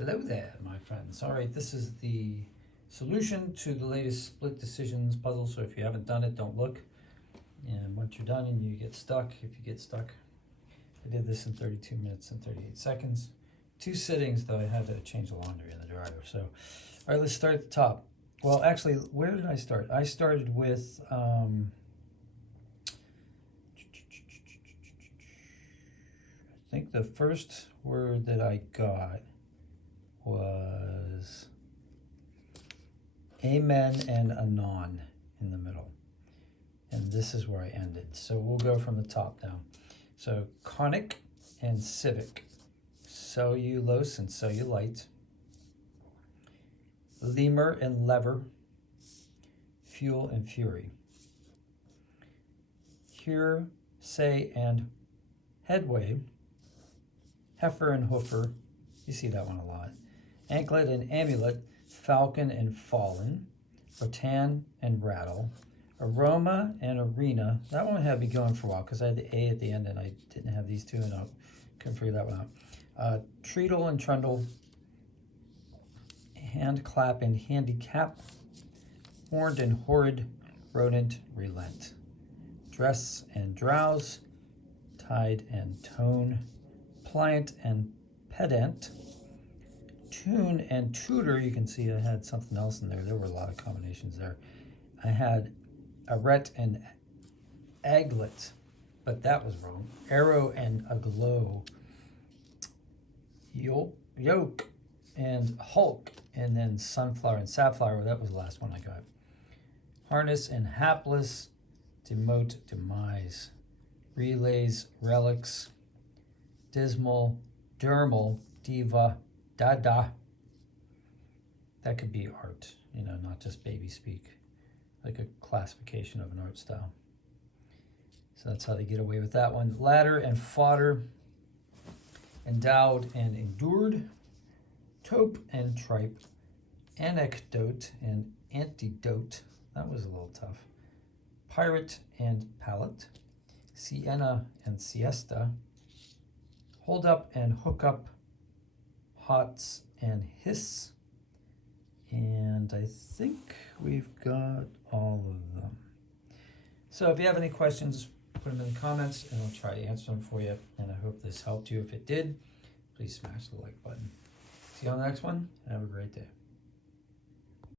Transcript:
Hello there, my friends. All right, this is the solution to the latest split decisions puzzle. So if you haven't done it, don't look. And once you're done and you get stuck, if you get stuck, I did this in 32 minutes and 38 seconds. 2 sittings, though I had to change the laundry in the dryer. So, all right, let's start at the top. Well, actually, where did I start? I started with, I think the first word that I got was amen and anon in the middle. And this is where I ended. So we'll go from the top down. So conic and civic, cellulose and cellulite, lemur and lever, fuel and fury, cure, say, and headway, heifer and hoofer, you see that one a lot, anklet and amulet, falcon and fallen, rattan and rattle, aroma and arena. That one had me going for a while because I had the A at the end and I didn't have these two and I couldn't figure that one out. Treadle and trundle, hand clap and handicap, horned and horrid, rodent, relent, dress and drowse, tide and tone, pliant and pedant, tune and tutor. You can see I had something else in there. There were a lot of combinations there. I had arret and aglet, but that was wrong. Arrow and aglow, yoke and hulk, and then sunflower and safflower. That was the last one I got. Harness and hapless, demote, demise, relays, relics, dismal, dermal, diva, dada. That could be art, you know, not just baby speak, like a classification of an art style. So that's how they get away with that one. Ladder and fodder, endowed and endured, taupe and tripe, anecdote and antidote. That was a little tough. Pirate and pallet, sienna and siesta, hold up and hook up, hots and hiss, and I think we've got all of them. So if you have any questions, put them in the comments and I'll try to answer them for you. And I hope this helped you. If it did, please smash the like button. See you on the next one. Have a great day.